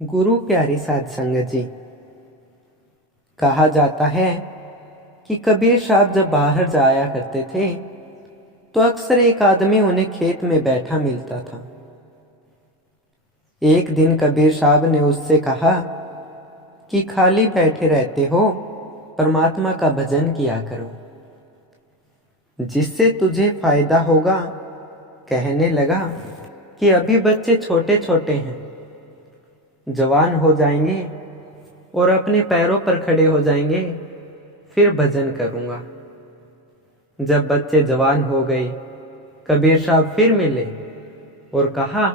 गुरु प्यारी साध संगत जी। कहा जाता है कि कबीर साहब जब बाहर जाया करते थे तो अक्सर एक आदमी उन्हें खेत में बैठा मिलता था। एक दिन कबीर साहब ने उससे कहा कि खाली बैठे रहते हो, परमात्मा का भजन किया करो, जिससे तुझे फायदा होगा। कहने लगा कि अभी बच्चे छोटे छोटे हैं, जवान हो जाएंगे और अपने पैरों पर खड़े हो जाएंगे, फिर भजन करूँगा। जब बच्चे जवान हो गए, कबीर साहब फिर मिले और कहा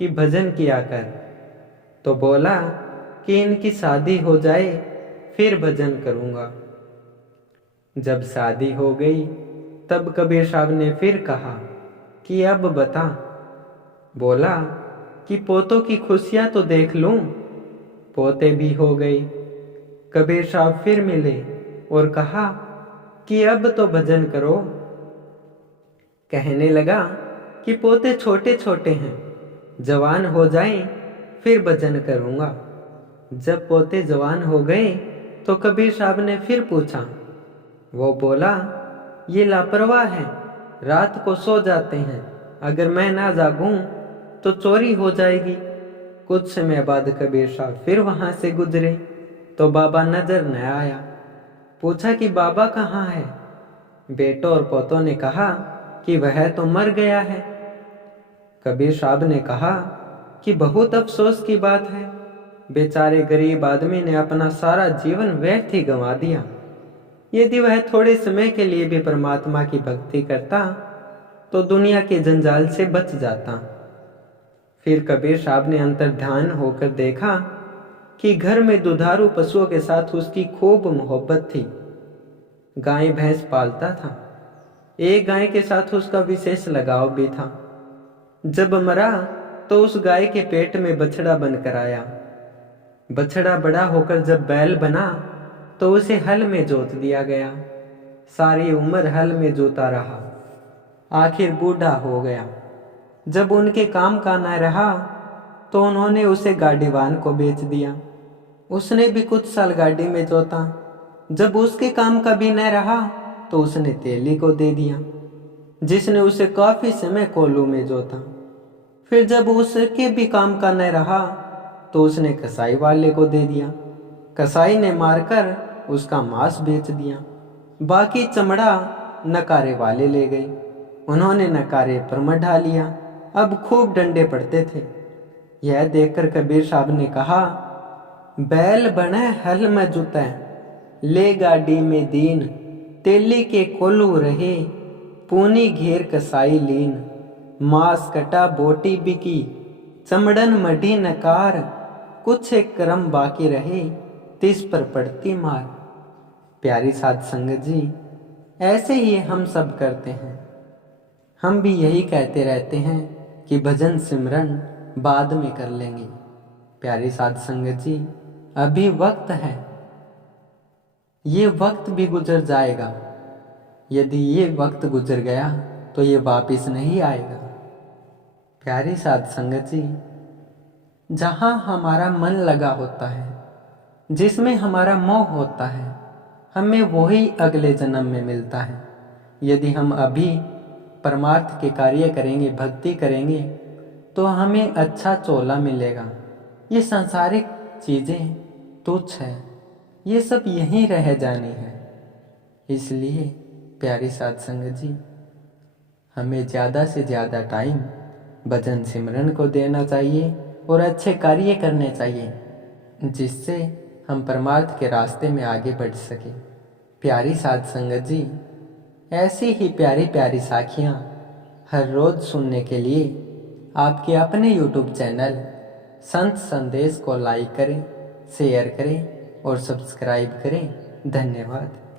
कि भजन किया कर। तो बोला कि इनकी शादी हो जाए फिर भजन करूँगा। जब शादी हो गई तब कबीर साहब ने फिर कहा कि अब बता। बोला कि पोतों की खुशियाँ तो देख लूँ। पोते भी हो गए। कबीर साहब फिर मिले और कहा कि अब तो भजन करो। कहने लगा कि पोते छोटे छोटे हैं, जवान हो जाएं फिर भजन करूँगा। जब पोते जवान हो गए तो कबीर साहब ने फिर पूछा। वो बोला, ये लापरवाह है, रात को सो जाते हैं, अगर मैं ना जागूं तो चोरी हो जाएगी। कुछ समय बाद कबीर साहब फिर वहां से गुजरे तो बाबा नजर न आया। पूछा कि बाबा कहाँ है। बेटों और पोतों ने कहा कि वह तो मर गया है। कबीर साहब ने कहा कि बहुत अफसोस की बात है, बेचारे गरीब आदमी ने अपना सारा जीवन व्यर्थ ही गंवा दिया। यदि वह थोड़े समय के लिए भी परमात्मा की भक्ति करता तो दुनिया के जंजाल से बच जाता। फिर कबीर साहब ने अंतर्ध्यान होकर देखा कि घर में दुधारू पशुओं के साथ उसकी खूब मोहब्बत थी। गाय भैंस पालता था। एक गाय के साथ उसका विशेष लगाव भी था। जब मरा तो उस गाय के पेट में बछड़ा बनकर आया। बछड़ा बड़ा होकर जब बैल बना तो उसे हल में जोत दिया गया। सारी उम्र हल में जोता रहा, आखिर बूढ़ा हो गया। जब उनके काम का न रहा तो उन्होंने उसे गाड़ीवान को बेच दिया। उसने भी कुछ साल गाड़ी में जोता। जब उसके काम का भी न रहा तो उसने तेली को दे दिया, जिसने उसे काफी समय कोल्हू में जोता। फिर जब उसके भी काम का न रहा तो उसने कसाई वाले को दे दिया। कसाई ने मारकर उसका मांस बेच दिया। बाकी चमड़ा नकारे वाले ले गए। उन्होंने नकारे पर मढ़ा लिया। अब खूब डंडे पड़ते थे। यह देखकर कबीर साहब ने कहा, बैल बने हल में जुते, ले गाड़ी में दीन, तेली के कोल्हू रहे, पूनी घेर कसाई लीन, मांस कटा बोटी बिकी, चमड़न मढ़ी नकार, कुछ एक कर्म बाकी रहे, तिस पर पड़ती मार। प्यारी साध संगत जी, ऐसे ही हम सब करते हैं। हम भी यही कहते रहते हैं कि भजन सिमरन बाद में कर लेंगे। प्यारी साध संगत जी, अभी वक्त है, ये वक्त भी गुजर जाएगा। यदि ये वक्त गुजर गया तो ये वापिस नहीं आएगा। प्यारी साध संगत जी, जहाँ हमारा मन लगा होता है, जिसमें हमारा मोह होता है, हमें वही अगले जन्म में मिलता है। यदि हम अभी परमार्थ के कार्य करेंगे, भक्ति करेंगे, तो हमें अच्छा चोला मिलेगा। ये सांसारिक चीज़ें तुच्छ है, ये सब यहीं रह जानी है। इसलिए प्यारी साध संगत जी, हमें ज़्यादा से ज़्यादा टाइम भजन सिमरन को देना चाहिए और अच्छे कार्य करने चाहिए, जिससे हम परमार्थ के रास्ते में आगे बढ़ सकें। प्यारी साध संगत जी, ऐसी ही प्यारी प्यारी साखियाँ हर रोज़ सुनने के लिए आपके अपने YouTube चैनल संत संदेश को लाइक करें, शेयर करें और सब्सक्राइब करें। धन्यवाद।